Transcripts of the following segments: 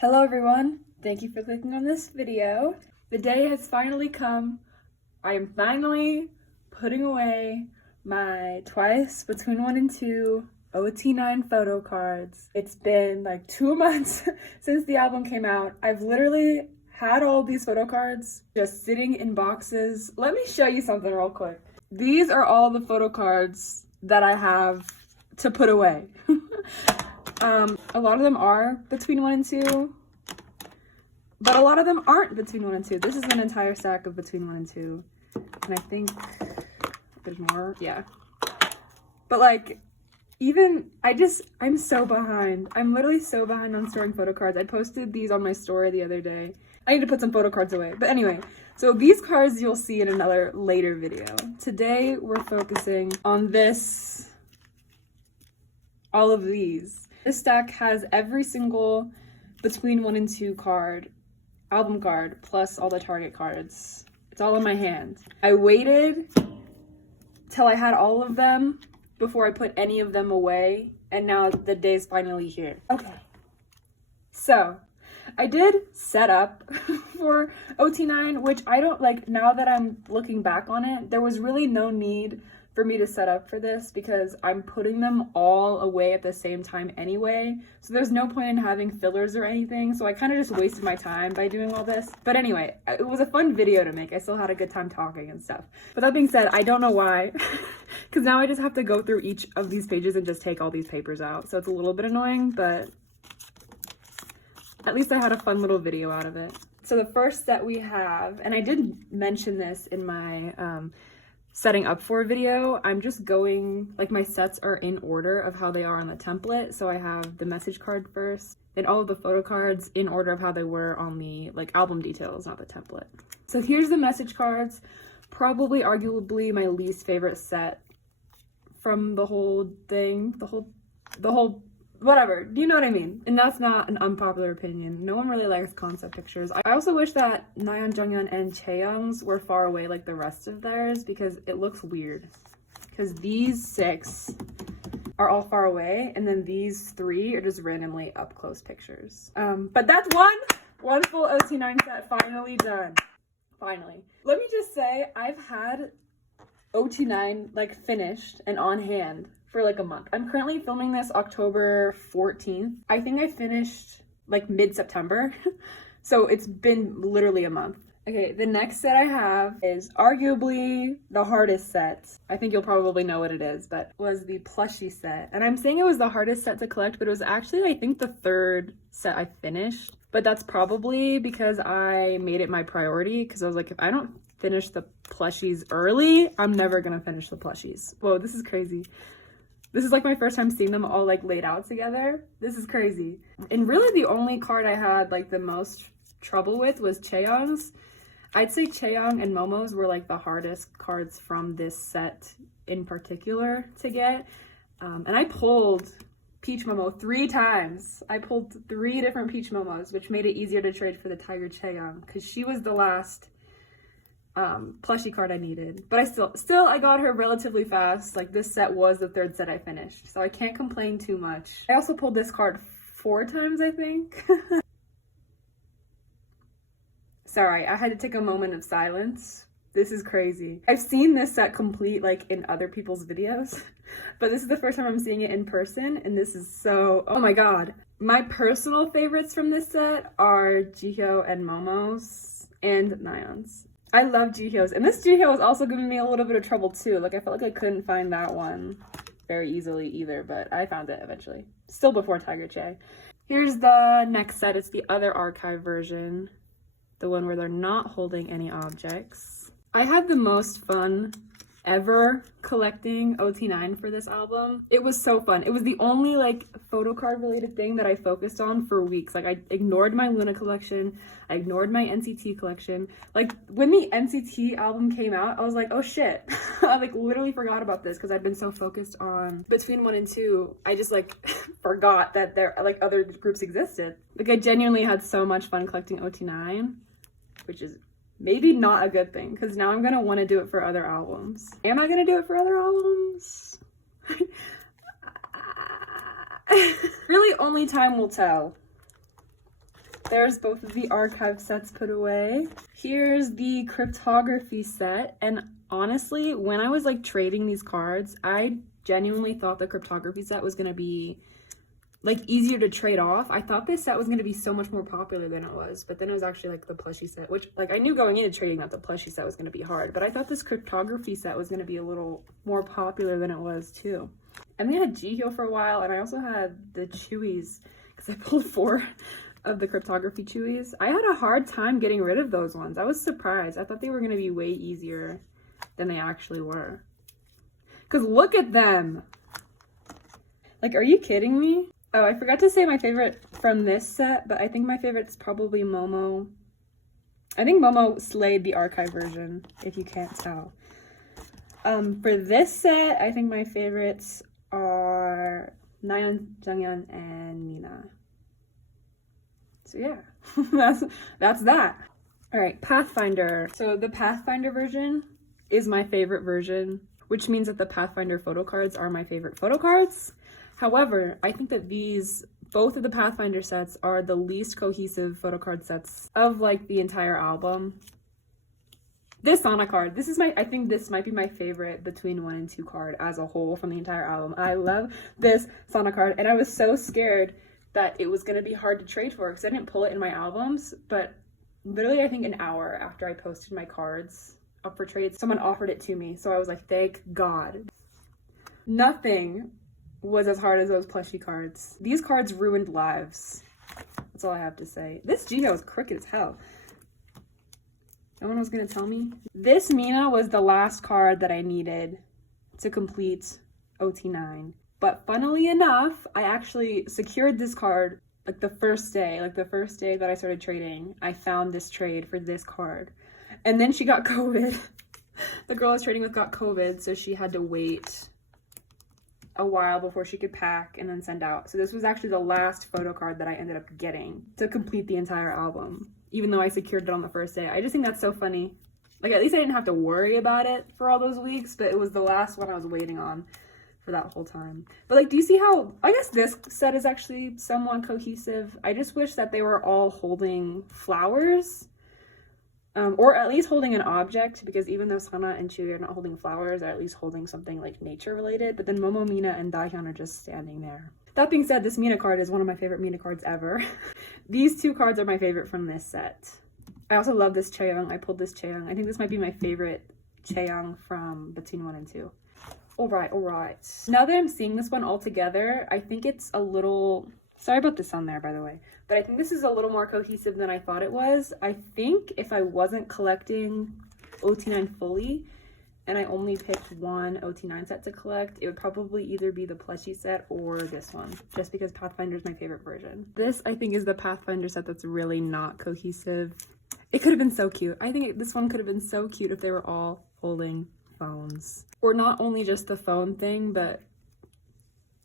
Hello everyone, thank you for clicking on this video. The day has finally come. I am finally putting away my twice between 1 and 2 ot9 photo cards. It's been like 2 months since the album came out. I've literally had all these photo cards just sitting in boxes. Let me show you something real quick. These are all the photo cards that I have to put away. A lot of them are between 1 and 2, but a lot of them aren't between 1 and 2. This is an entire stack of between 1 and 2, and I think there's more, yeah. But like, I'm so behind. I'm literally so behind on storing photo cards. I posted these on my story the other day. I need to put some photo cards away, but anyway. So these cards you'll see in another later video. Today we're focusing on all of these. This stack has every single between 1 and 2 card, album card, plus all the target cards. It's all in my hand. I waited till I had all of them before I put any of them away, and now the day's finally here. Okay, so I did set up for ot9, which I don't like. Now that I'm looking back on it, there was really no need for me to set up for this because I'm putting them all away at the same time anyway. So there's no point in having fillers or anything. So I kind of just wasted my time by doing all this. But anyway, it was a fun video to make. I still had a good time talking and stuff. But that being said, I don't know why. Because now I just have to go through each of these pages and just take all these papers out. So it's a little bit annoying, but at least I had a fun little video out of it. So the first set we have, and I did mention this in my setting up for a video, I'm just going, like, my sets are in order of how they are on the template. So I have the message card first, then all of the photo cards in order of how they were on the like album details, not the template. So here's the message cards, probably arguably my least favorite set from the whole thing, the whole whatever, you know what I mean? And that's not an unpopular opinion. No one really likes concept pictures. I also wish that Nayeon, Jonghyun, and Chaeyoung's were far away like the rest of theirs because it looks weird. Because these 6 are all far away, and then these 3 are just randomly up close pictures. But that's one full ot9 set finally done. Finally. Let me just say, I've had ot9 like finished and on hand for like a month. I'm currently filming this October 14th. I think I finished like mid-September. So it's been literally a month. Okay, the next set I have is arguably the hardest set. I think you'll probably know what it is, but was the Plushie set. And I'm saying it was the hardest set to collect, but it was actually, I think, the 3rd set I finished. But that's probably because I made it my priority, because I was like, if I don't finish the plushies early, I'm never gonna finish the plushies. Whoa, this is crazy. This is like my first time seeing them all like laid out together. This is crazy. And really the only card I had like the most trouble with was Chaeyoung's. I'd say Chaeyoung and Momo's were like the hardest cards from this set in particular to get. And I pulled Peach Momo 3 times. I pulled 3 different Peach Momos, which made it easier to trade for the Tiger Chaeyoung because she was the last plushie card I needed. But I still I got her relatively fast. Like, this set was the 3rd set I finished, so I can't complain too much. I also pulled this card 4 times, I think. Sorry, I had to take a moment of silence. This is crazy. I've seen this set complete like in other people's videos, but this is the first time I'm seeing it in person, and this is so, oh my god. My personal favorites from this set are Jihyo and Momo's and Nayeon's. I love Jihyo's, and this Jihyo was also giving me a little bit of trouble too. Like, I felt like I couldn't find that one very easily either, but I found it eventually. Still before Tiger Chae. Here's the next set. It's the other archive version, the one where they're not holding any objects. I had the most fun ever collecting ot9 for this album. It was so fun. It was the only like photo card related thing that I focused on for weeks. Like, I ignored my Luna collection, I ignored my NCT collection. Like, when the NCT album came out, I was like, oh shit. I like literally forgot about this because I'd been so focused on between 1 and 2. I just like forgot that there like other groups existed. Like, I genuinely had so much fun collecting ot9, which is maybe not a good thing, because now I'm gonna want to do it for other albums. Am I gonna do it for other albums? Really, only time will tell. There's both of the archive sets put away. Here's the cryptography set. And honestly, when I was like trading these cards, I genuinely thought the cryptography set was going to be like easier to trade off. I thought this set was going to be so much more popular than it was, but then it was actually like the Plushie set, which like I knew going into trading that the Plushie set was going to be hard, but I thought this cryptography set was going to be a little more popular than it was too. And we had G-Heal for a while, and I also had the Chewies because I pulled 4 of the cryptography Chewies. I had a hard time getting rid of those ones. I was surprised. I thought they were going to be way easier than they actually were. Because look at them! Like, are you kidding me? Oh, I forgot to say my favorite from this set, but I think my favorite's probably Momo. I think Momo slayed the archive version, if you can't tell. For this set, I think my favorites are Nayeon, Jungyeon, and Mina. So yeah, that's that. All right, Pathfinder. So the Pathfinder version is my favorite version, which means that the Pathfinder photo cards are my favorite photo cards. However, I think that both of the Pathfinder sets are the least cohesive photo card sets of like the entire album. This Sana card, I think this might be my favorite between 1 and 2 card as a whole from the entire album. I love this Sana card, and I was so scared that it was going to be hard to trade for because I didn't pull it in my albums, but literally I think an hour after I posted my cards up for trade, someone offered it to me, so I was like, thank God. Nothing was as hard as those plushie cards. These cards ruined lives. That's all I have to say. This Jiho is crooked as hell. No one was gonna tell me. This Mina was the last card that I needed to complete ot9. But funnily enough, I actually secured this card like the first day that I started trading. I found this trade for this card. And then she got COVID. The girl I was trading with got COVID, so she had to wait a while before she could pack and then send out. So this was actually the last photo card that I ended up getting to complete the entire album, even though I secured it on the first day. I just think that's so funny. Like, at least I didn't have to worry about it for all those weeks, but it was the last one I was waiting on for that whole time. But like, do you see how, I guess this set is actually somewhat cohesive. I just wish that they were all holding flowers. Or at least holding an object, because even though Sana and Chewie are not holding flowers, they're at least holding something like nature related. But then Momo, Mina, and Dahyun are just standing there. That being said, this Mina card is one of my favorite Mina cards ever. These 2 cards are my favorite from this set. I also love this Chaeyoung. I pulled this Chaeyoung. I think this might be my favorite Chaeyoung from between 1 and 2. All right. Now that I'm seeing this one all together, I think it's a little... Sorry about the sun there, by the way. But I think this is a little more cohesive than I thought it was. I think if I wasn't collecting ot9 fully, and I only picked one ot9 set to collect, it would probably either be the plushie set or this one, just because Pathfinder is my favorite version. This, I think, is the Pathfinder set that's really not cohesive. It could have been so cute. I think this one could have been so cute if they were all holding phones. Or not only just the phone thing, but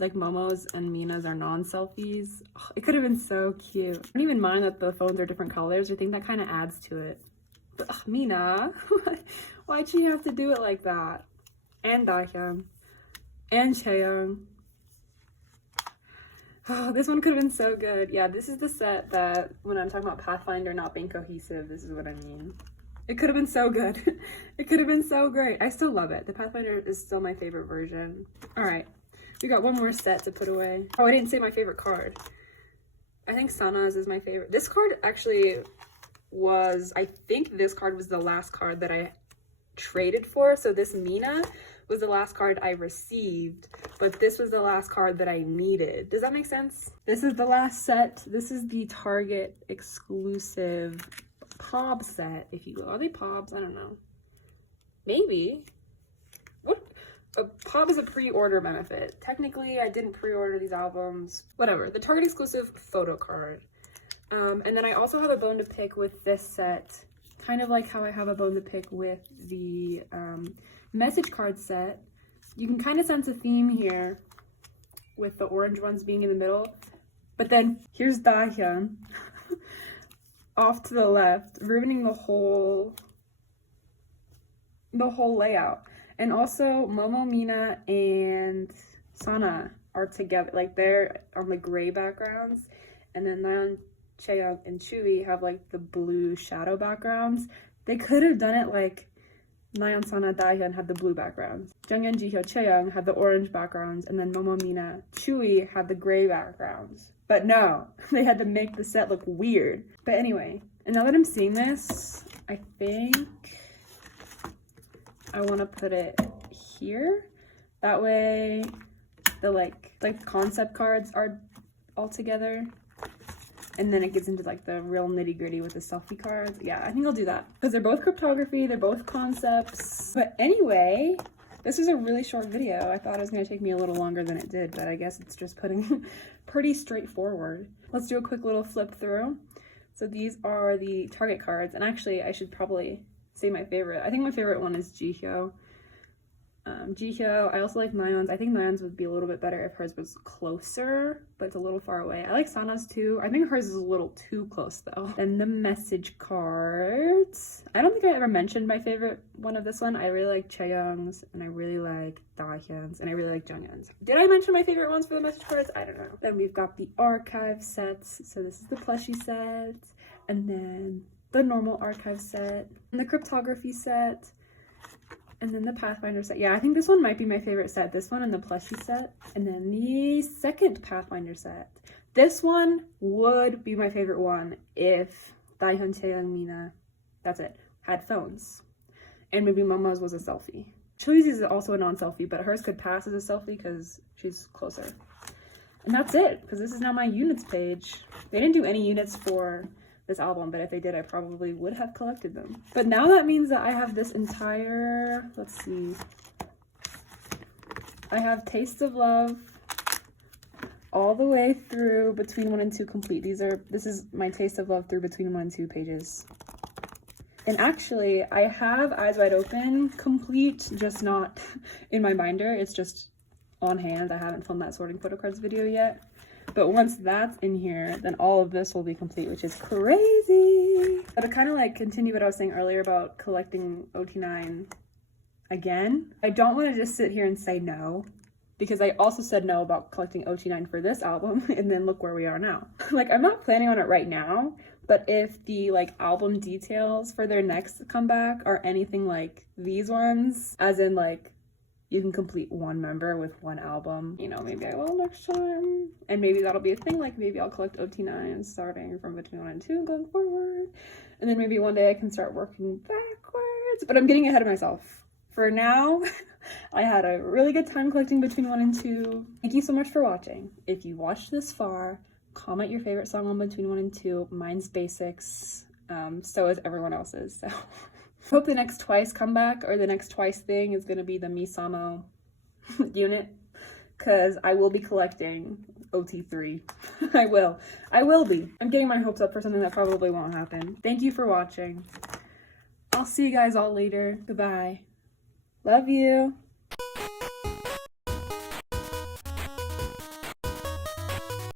like Momo's and Mina's are non-selfies. Oh, it could have been so cute. I don't even mind that the phones are different colors. I think that kind of adds to it. But Mina, why'd you have to do it like that? And Dahyun. And Chaeyoung. Oh, this one could have been so good. Yeah, this is the set that when I'm talking about Pathfinder not being cohesive, this is what I mean. It could have been so good. It could have been so great. I still love it. The Pathfinder is still my favorite version. All right. We got one more set to put away. Oh, I didn't say my favorite card. I think Sana's is my favorite. This card actually was, I think this card was the last card that I traded for. So this Mina was the last card I received, but this was the last card that I needed. Does that make sense? This is the last set. This is the Target exclusive POB set, if you will. Are they POBs? I don't know. Maybe. What? A POB is a pre-order benefit. Technically, I didn't pre-order these albums. Whatever. The Target exclusive photo card. And then I also have a bone to pick with this set. Kind of like how I have a bone to pick with the message card set. You can kind of sense a theme here with the orange ones being in the middle. But then here's Dahyun off to the left, ruining the whole layout. And also, Momo, Mina, and Sana are together. Like, they're on the gray backgrounds. And then Chaeyoung, and Chewy have like the blue shadow backgrounds. They could have done it like Nayeon, Sana, Dahyun had the blue backgrounds. Junghyun, Jihyo, Chaeyoung had the orange backgrounds, and then Momo, Mina, Chewy had the gray backgrounds. But no, they had to make the set look weird. But anyway, and now that I'm seeing this, I think I want to put it here. That way the like concept cards are all together. And then it gets into like the real nitty gritty with the selfie cards. Yeah, I think I'll do that. Because they're both cryptography, they're both concepts. But anyway, this is a really short video. I thought it was going to take me a little longer than it did, but I guess it's just pretty straightforward. Let's do a quick little flip through. So these are the target cards. And actually, I should probably say my favorite. I think my favorite one is Jihyo. Jihyo, I also like Nayeon's. I think Nayeon's would be a little bit better if hers was closer, but it's a little far away. I like Sana's too. I think hers is a little too close though. Then the message cards. I don't think I ever mentioned my favorite one of this one. I really like Chaeyoung's, and I really like Dahyun's, and I really like Junghyun's. Did I mention my favorite ones for the message cards? I don't know. Then we've got the archive sets. So this is the plushie set, and then the normal archive set, and the cryptography set, and then the Pathfinder set. Yeah, I think this one might be my favorite set. This one and the plushie set. And then the second Pathfinder set. This one would be my favorite one if Dahyun, Chaeyoung, Mina, that's it, had phones. And maybe Momo's was a selfie. Chewy's is also a non-selfie, but hers could pass as a selfie because she's closer. And that's it, because this is now my units page. They didn't do any units for this album, but if they did, I probably would have collected them. But now that means that I have this entire, let's see, I have Taste of Love all the way through Between 1 and 2 complete. This is my Taste of Love through Between 1 and 2 pages. And actually, I have Eyes Wide Open complete, just not in my binder. It's just on hand. I haven't filmed that sorting photocards video yet. But once that's in here, then all of this will be complete, which is crazy. But to kind of like continue what I was saying earlier about collecting ot9 again, I don't want to just sit here and say no, because I also said no about collecting ot9 for this album, and then look where we are now. Like, I'm not planning on it right now, but if the like album details for their next comeback are anything like these ones, as in like you can complete one member with one album, you know, maybe I will next time. And maybe that'll be a thing, like maybe I'll collect ot9 starting from Between 1 and 2 going forward. And then maybe one day I can start working backwards. But I'm getting ahead of myself. For now, I had a really good time collecting Between 1 and 2. Thank you so much for watching. If you watched this far, comment your favorite song on Between 1 and 2. Mine's Basics. So is everyone else's, so... Hope the next Twice comeback or the next Twice thing is going to be the Misamo unit, because I will be collecting OT3. I will be. I'm getting my hopes up for something that probably won't happen. Thank you for watching. I'll see you guys all later. Goodbye. Love you.